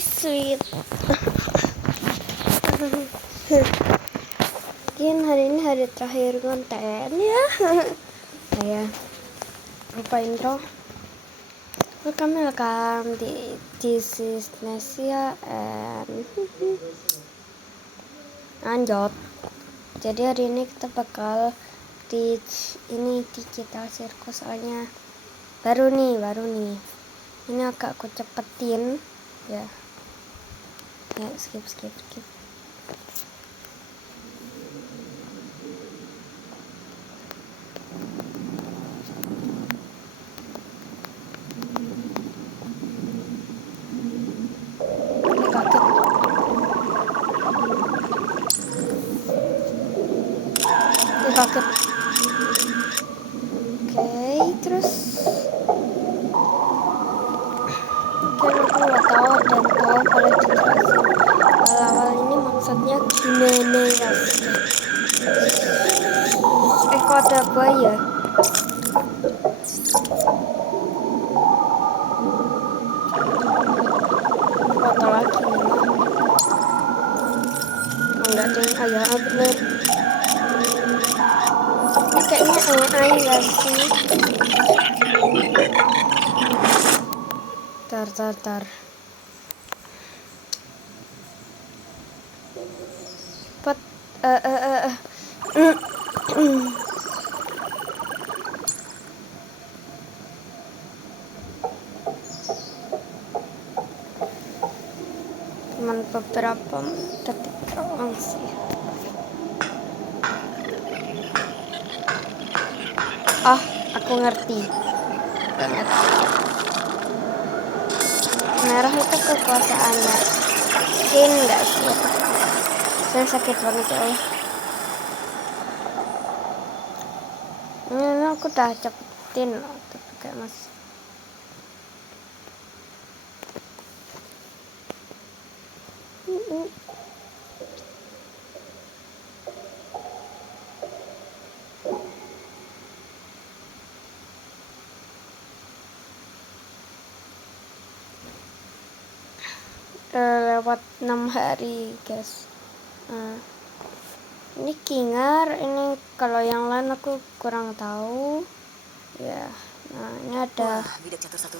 sweet. Mungkin hari ini hari terakhir konten ya. Saya lupa intro. Welcome this is Nesia and Anjot. Jadi hari ini kita bakal teach ini digital circus, soalnya baru nih. Ini agak aku cepetin ya. Ya skip. Kaget. Oke, terus mungkin aku nggak tahu dan tahu kalau dijelasin awal ini maksudnya gimana ya. Kok ada buaya ya? Foto lagi nih mah. Enggak deh, ayah bener. Ini kayaknya AI gak sih? Tar. Cuman beberapa detik doang sih. Oh, aku ngerti banget. Merah itu kekuasaannya skin gak sih? Saya sakit banget ya Allah. Ini aku udah cepetin loh, tapi kayak masih lewat 6 hari guys. Ini Kingar, ini kalau yang lain aku kurang tahu ya. Nah ini ada,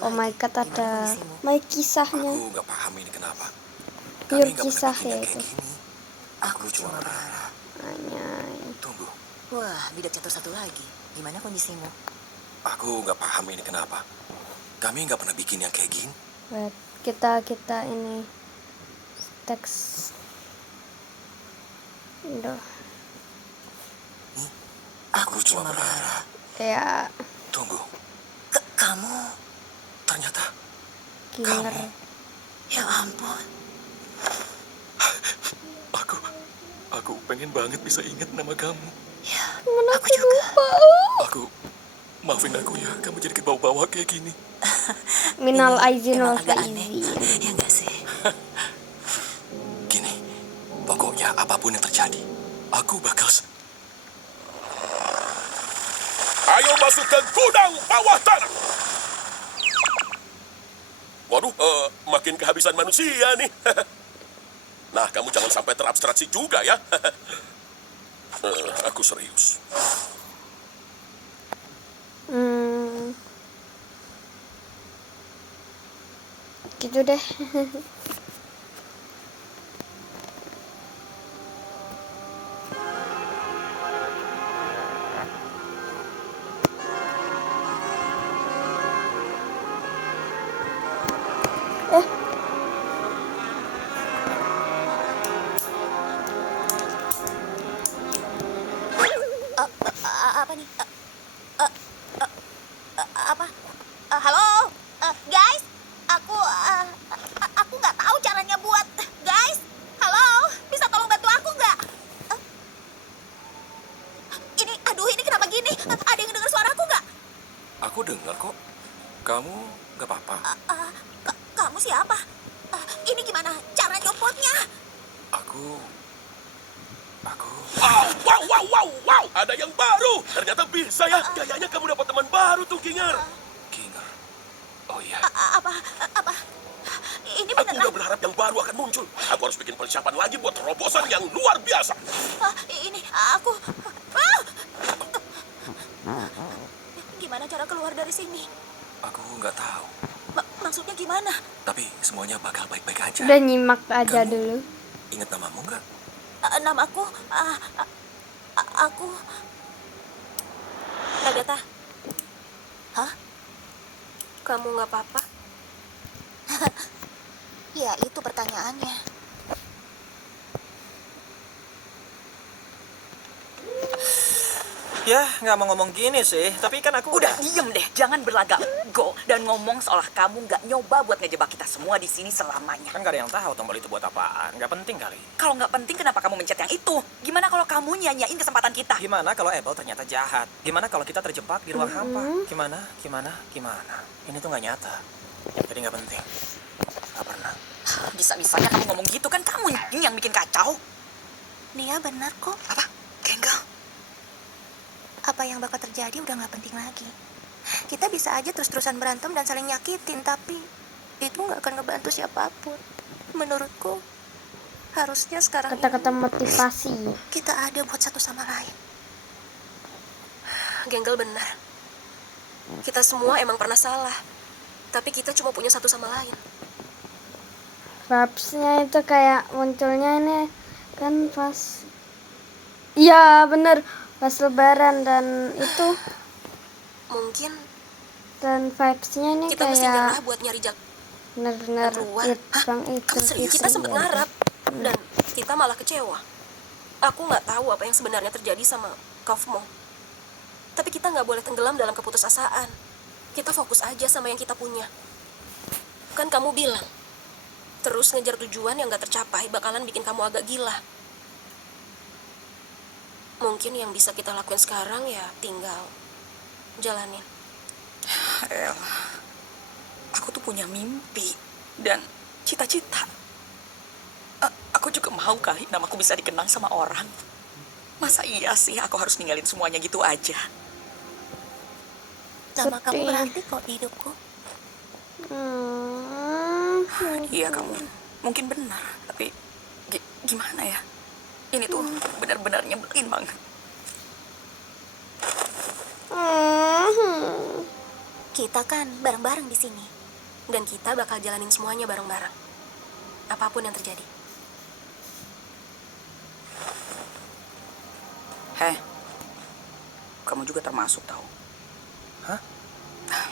oh my god, ada my kisahnya. Aku nggak paham ini kenapa. Pure kisah ya itu. Aku cuma berharap. Tunggu. Wah, bidak catur satu lagi. Gimana kondisimu? Aku nggak paham ini kenapa. Kami nggak pernah bikin yang kayak gini. Wait, kita ini teks. Duh. Aku cuma berharap. Ya. Tunggu. Kamu? Ternyata. Kingar. Ya ampun. Aku pengen banget bisa ingat nama kamu. Ya, Aku juga. lupa. Maafin aku ya, kamu jadi kebawa-bawa kayak gini. Minal aizin wal Agak aneh, faizin. ya enggak sih? Gini, pokoknya apapun yang terjadi, aku bakal... Ayo masuk ke gudang bawah tanah. Waduh, makin kehabisan manusia nih. Nah, kamu jangan sampai terabstraksi juga ya. Aku serius. Gitu deh. Apa nih? Apa? Halo? Guys? Aku nggak tahu caranya buat. Guys? Halo? Bisa tolong bantu aku nggak? Ini kenapa gini? Ada yang dengar suara aku nggak? Aku dengar kok. Kamu nggak apa-apa? Kamu siapa? Ini gimana cara nyopotnya? Aku... Wow, ada yang baru. Ternyata bisa ya. Kayaknya kamu dapat teman baru tuh, Kingar. Kingar? Oh iya. Apa? ini Aku beneran. udah berharap yang baru akan muncul. Aku harus bikin persiapan lagi buat terobosan yang luar biasa. Ini aku. Gimana cara keluar dari sini? Aku nggak tahu, Maksudnya gimana? tapi semuanya bakal baik-baik aja. Udah nyimak aja Kamu- dulu. Ingat namamu nggak? Namaku, aku. Agatha. Hah? Kamu nggak apa-apa? Ya, itu pertanyaannya. Ya, nggak mau ngomong gini sih, tapi kan aku Udah diem deh, jangan berlagak ego dan ngomong seolah kamu nggak nyoba buat ngejebak kita semua di sini selamanya. kan nggak ada yang tahu tombol itu buat apaan, nggak penting kali. Kalau nggak penting, kenapa kamu mencet yang itu? Gimana kalau kamu nyanyain kesempatan kita? Gimana kalau Abel ternyata jahat? Gimana kalau kita terjebak di ruang hampa? Gimana? Ini tuh nggak nyata, jadi nggak penting. Nggak pernah. Bisa-bisanya kamu ngomong gitu, kan kamu ini yang bikin kacau. Nia benar kok. Apa? Genggal? Apa yang bakal terjadi udah nggak penting lagi. Kita bisa aja terus-terusan berantem dan saling nyakitin, tapi itu nggak akan ngebantu siapapun. Menurutku, harusnya sekarang Kata-kata motivasi. kita ada buat satu sama lain. Genggal benar. Kita semua emang pernah salah. Tapi kita cuma punya satu sama lain. Vibes-nya itu kayak munculnya ini kan pas. Iya bener, pas lebaran dan itu. Mungkin Dan vibes-nya ini kita mesti nyerah kayak buat nyari jalan bener-bener keluar. bang itu. Serius, kita sempat ngarap. Dan kita malah kecewa. Aku nggak tahu apa yang sebenarnya terjadi sama Kaufmo. Tapi kita nggak boleh tenggelam dalam keputusasaan. Kita fokus aja sama yang kita punya. Kan kamu bilang, terus ngejar tujuan yang nggak tercapai bakalan bikin kamu agak gila. Mungkin yang bisa kita lakuin sekarang ya tinggal jalanin. Elah, aku tuh punya mimpi dan cita-cita. Aku juga mau kali namaku bisa dikenang sama orang. Masa iya sih aku harus ninggalin semuanya gitu aja? Nama kamu Sedih. berarti kok di hidupku. Iya kamu mungkin benar, tapi gimana ya? Ini tuh benar-benar nyebelin banget. Kita kan bareng-bareng di sini. Dan kita bakal jalanin semuanya bareng-bareng. Apapun yang terjadi. Heh, kamu juga termasuk tahu. Hah?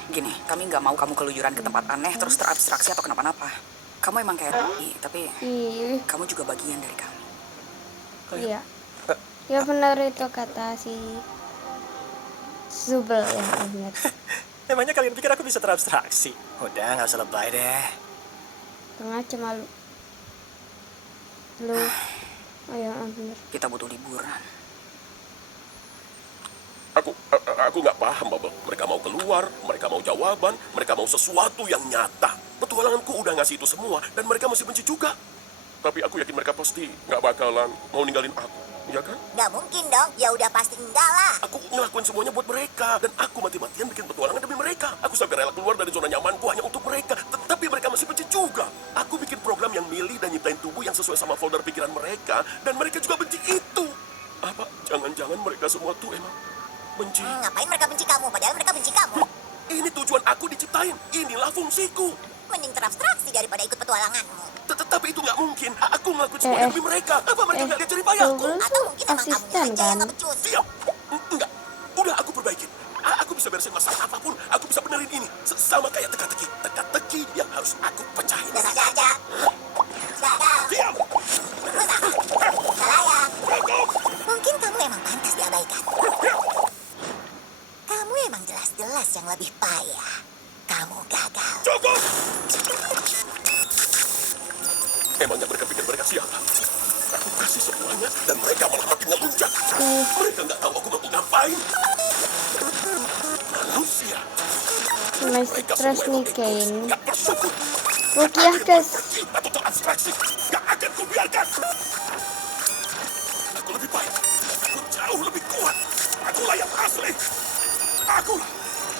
Gini, kami nggak mau kamu keluyuran ke tempat aneh terus terabstraksi atau kenapa-napa. Kamu emang kayak Rocky, tapi Ih, kamu juga bagian dari kami. iya. Ya benar itu kata si Zubel ya benar. Emangnya kalian pikir aku bisa terabstraksi? Udah, nggak usah lebay deh. Tengah cuma lu. Oh ya benar. Kita butuh liburan. Aku nggak paham, Bubble. Mereka mau keluar, mereka mau jawaban, mereka mau sesuatu yang nyata. Petualanganku udah ngasih itu semua, dan mereka masih benci juga. Tapi aku yakin mereka pasti nggak bakalan mau ninggalin aku, ya kan? Nggak mungkin dong, ya udah pasti enggak lah. Aku ngelakuin semuanya buat mereka, dan aku mati-matian bikin petualangan demi mereka. Aku sampai rela keluar dari zona nyamanku hanya untuk mereka, tapi mereka masih benci juga. Aku bikin program yang milih dan nyiptain tubuh yang sesuai sama folder pikiran mereka, dan mereka juga benci itu. Apa jangan-jangan mereka semua tuh emang benci? Ngapain mereka benci kamu, padahal mereka benci kamu. Ini tujuan aku diciptain, inilah fungsiku. Mending terabstraksi daripada ikut petualanganmu. Tapi itu nggak mungkin. Aku ngelakuin semuanya demi mereka. Apa mereka nggak lihat jerih payahku? Zubel Atau mungkin emang kamu asisten aja yang kan? nggak becus. Diam. Enggak. Udah aku perbaikin. Aku bisa beresin masalah apapun. Aku bisa benerin ini. Sama kayak teka-teki. Teka-teki yang harus aku pecahin. Dasar cacat. Gagal. Diam. Layak. Cukup. Mungkin kamu emang pantas diabaikan. Kamu emang jelas-jelas yang lebih payah. Kamu gagal. Cukup. Emangnya mereka pikir mereka siapa? Aku kasih semuanya dan mereka malah makin ngelunjak. Mereka nggak tahu aku mau ngapain. Manusia. Mulai Mereka stres semua nih emang Kane. egois, nggak bersyukur. Rukiah guys. Pergi atau terabstraksi. Gak akan kubiarkan. Aku lebih baik. Aku jauh lebih kuat. Akulah yang asli. Akulah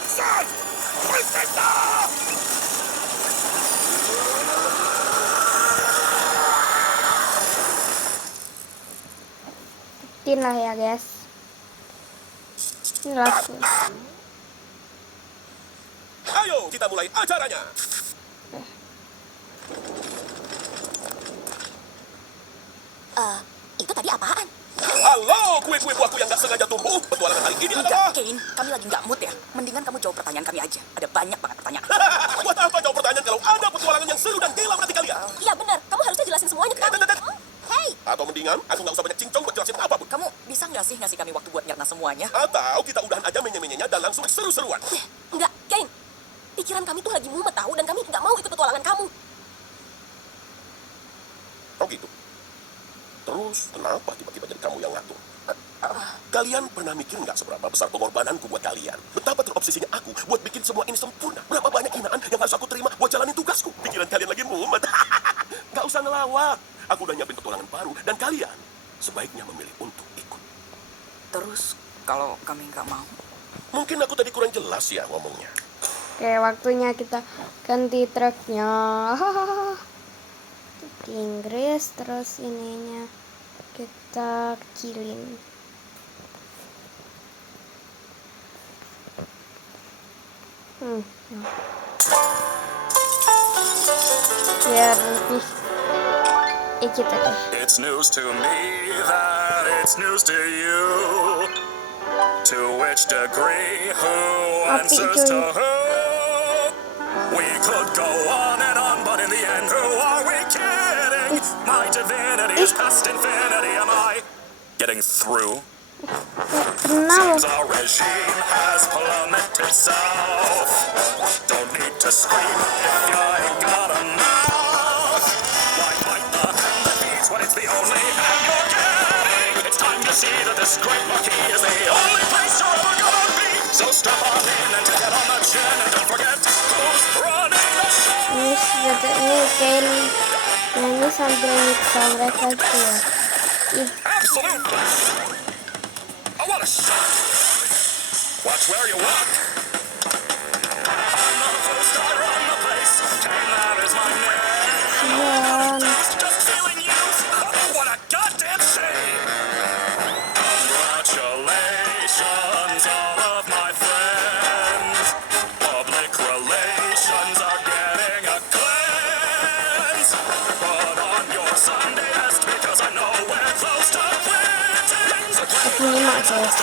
San Presenta. ikutin lah ya guys. Ini langsung. Ayo, kita mulai acaranya. Itu tadi apaan? Halo, kue-kue buahku yang gak sengaja tumbuh. Petualangan hari ini adalah... Kane, kami lagi nggak mood ya. Mendingan kamu jawab pertanyaan kami aja. Ada banyak banget pertanyaan. Buat apa jawab pertanyaan kalau ada petualangan yang seru dan gila nanti kalian? Iya benar, kamu harusnya jelasin semuanya ke kami. Hei, Atau mendingan, aku gak usah banyak cincong buat jelasin apapun. Kamu bisa nggak sih ngasih kami waktu buat nyerna semuanya? Atau kita udahan aja menye-menyenya dan langsung seru-seruan. Enggak, Kane. Pikiran kami tuh lagi mumet tahu dan kami nggak mau ikut petualangan kamu. Oh gitu. Terus kenapa tiba-tiba jadi kamu yang ngatur? Kalian pernah mikir nggak seberapa besar pengorbananku buat kalian? Betapa terobsesinya aku buat bikin semua ini sempurna. Berapa banyak hinaan yang harus aku terima buat jalanin tugasku. Pikiran kalian lagi mumet. Nggak usah ngelawak. Aku udah nyiapin petualangan baru dan kalian sebaiknya memilih untuk ikut. Terus kalau kami nggak mau? Mungkin aku tadi kurang jelas ya ngomongnya. Oke, waktunya kita ganti tracknya. Di Inggris, terus ininya kita kecilin. Biar lebih kita deh. It's news to me that it's news to you. To which degree, who answers to who? We could go on and on, but in the end, who are we kidding? My divinity is past infinity. Am I getting through? Kenapa? Seems our regime has plummeted south. Don't need to scream if you ain't got a mouth. Why bite the hand that feeds when it's the only hand you're getting? It's time to see that this great monkey is the only place you're ever gonna be. So strap on in and take it on the chin and don't forget who's running the show. Ini kayak nyanyi sambil nyiksa mereka juga. Absolutely. I want a shot. Watch where you walk. I'm the host, I run the place. Kane, that is my name. Just feeling used. What a goddamn shame. Congratulations, all of my friends. Public relations are getting a cleanse. Put on your Sunday best because I know we're close to quitting. So Ini guys.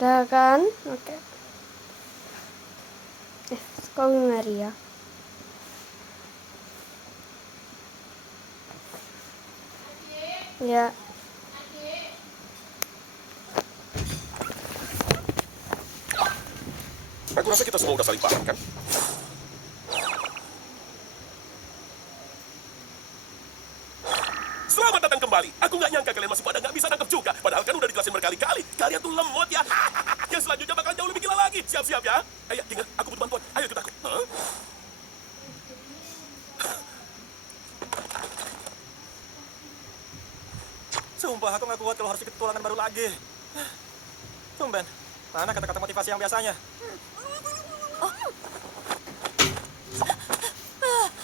Udah kan? Oke. Kok Maria? Ya. Aku rasa kita semua udah saling paham kan? Selamat datang kembali. Aku nggak nyangka kalian masih pada nggak bisa nangkep juga. Padahal kan udah dijelasin berkali-kali. Kalian tuh lemot ya. Yang selanjutnya bakal jauh lebih gila lagi. Siap-siap ya. Ayo, ingat, aku butuh bantuan. Ayo ikut aku. Hah? Sumpah, aku nggak kuat kalau harus ikut petualangan baru lagi. Tumben, mana kata-kata motivasi yang biasanya?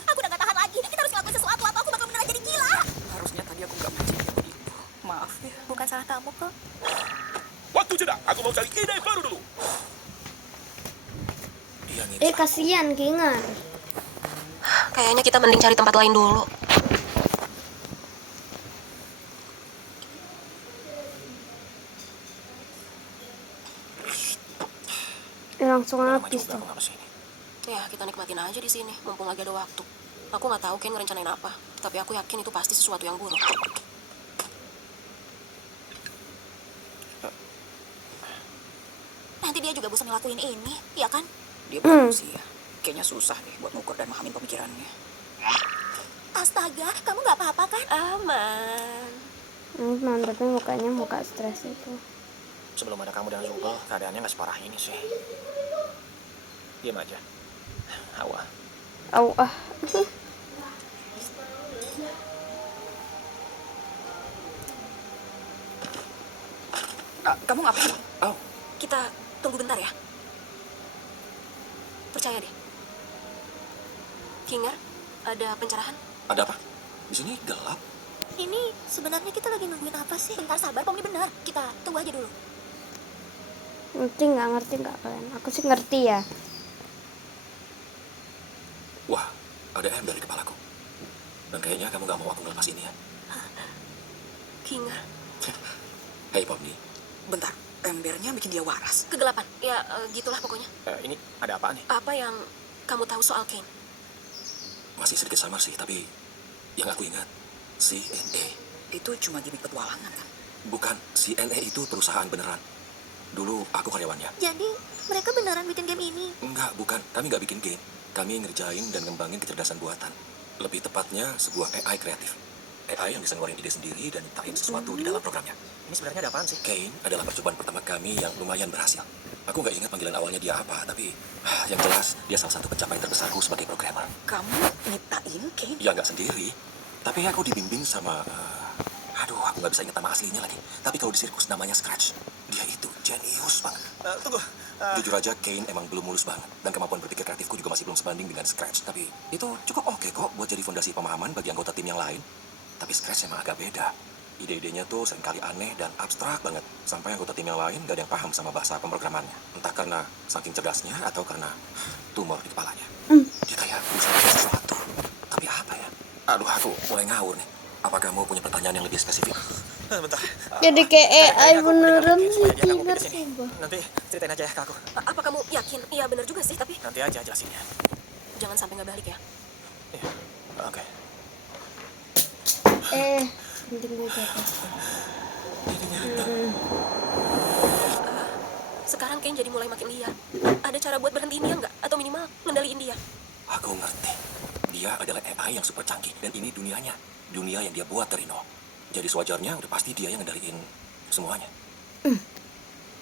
Aku udah gak tahan lagi. Kita harus ngelakuin sesuatu atau aku bakal beneran jadi gila. Harusnya tadi aku nggak mancing ibu. Maaf ya. Bukan salah kamu kok. Waktu jeda. Aku mau cari ide baru dulu. Kasihan Kingan. Kayaknya kita mending cari tempat lain dulu. Langsung Lama habis juga tuh. aku nggak kesini. Ya, kita nikmatin aja di sini, mumpung lagi ada waktu. Aku nggak tahu Ken ngerencanain apa, tapi aku yakin itu pasti sesuatu yang buruk. Nanti dia juga bosan ngelakuin ini, ya kan? Dia bukan manusia. Kayaknya susah deh buat ngukur dan memahami pemikirannya. Astaga, kamu gak apa-apa kan? Aman. Tapi mukanya muka stres itu. Sebelum ada kamu dan Zubel, keadaannya nggak separah ini sih. Diam aja. Hawa. Au ah. Kamu ngapain? Oh, Kita tunggu bentar ya. Percaya deh. Kinger, ada pencerahan? ada apa? Di sini gelap. Ini sebenarnya kita lagi nungguin apa sih? Bentar sabar, Pom, ini benar. Kita tunggu aja dulu. Ngerti nggak kalian? Aku sih ngerti ya. Wah, ada ember di kepalaku. Dan kayaknya kamu gak mau aku ngelepas ini ya. Kinger, Hei Pomni, Bentar, embernya bikin dia waras. kegelapan. Ya, gitulah pokoknya. Ini ada apa nih? Apa yang kamu tahu soal Kane? masih sedikit samar sih, tapi yang aku ingat, CNA. Itu cuma gimmick petualangan kan? Bukan, CNA itu perusahaan beneran. Dulu aku karyawannya. Jadi, mereka beneran bikin game ini? Enggak, bukan. Kami nggak bikin game. Kami ngerjain dan ngembangin kecerdasan buatan. Lebih tepatnya, sebuah AI kreatif. AI yang bisa ngeluarin ide sendiri dan nyiptain sesuatu di dalam programnya. Ini sebenarnya ada apaan sih? Kane adalah percobaan pertama kami yang lumayan berhasil. Aku nggak ingat panggilan awalnya dia apa, tapi yang jelas dia salah satu pencapaian terbesarku sebagai programmer. Kamu nyiptain Kane? Ya nggak sendiri, tapi aku dibimbing sama... aduh, aku nggak bisa ingat nama aslinya lagi. Tapi kalau di sirkus namanya Scratch. Dia itu jenius banget. Tunggu. Jujur aja, Kane emang belum mulus banget. Dan kemampuan berpikir kreatifku juga masih belum sebanding dengan Scratch. Tapi itu cukup oke kok buat jadi fondasi pemahaman bagi anggota tim yang lain. Tapi Scratch emang agak beda. Ide-idenya tuh seringkali aneh dan abstrak banget. Sampai anggota tim yang lain gak ada yang paham sama bahasa pemrogramannya. Entah karena saking cerdasnya atau karena tumor di kepalanya. Dia kayak berusaha bikin sesuatu. Tapi apa ya? Aduh, aku mulai ngawur nih. Apa kamu punya pertanyaan yang lebih spesifik? Bentar. Jadi kayak AI Kayaknya aku beneran berikan sih, supaya dia nggak Kinger ngumpet di sini. sumpah. Nanti ceritain aja ya ke aku. Apa kamu yakin? Iya benar juga sih, tapi Nanti aja jelasinnya. jangan sampai nggak balik ya. Iya. Oke. Penting juga tuh. Sekarang Kane jadi mulai makin liar. Ada cara buat berhentiin dia nggak? Atau minimal mengendaliin dia? Aku ngerti. Dia adalah AI yang super canggih. Dan ini dunianya. Dunia yang dia buat dari nol. Jadi sewajarnya udah pasti dia yang ngendaliin semuanya.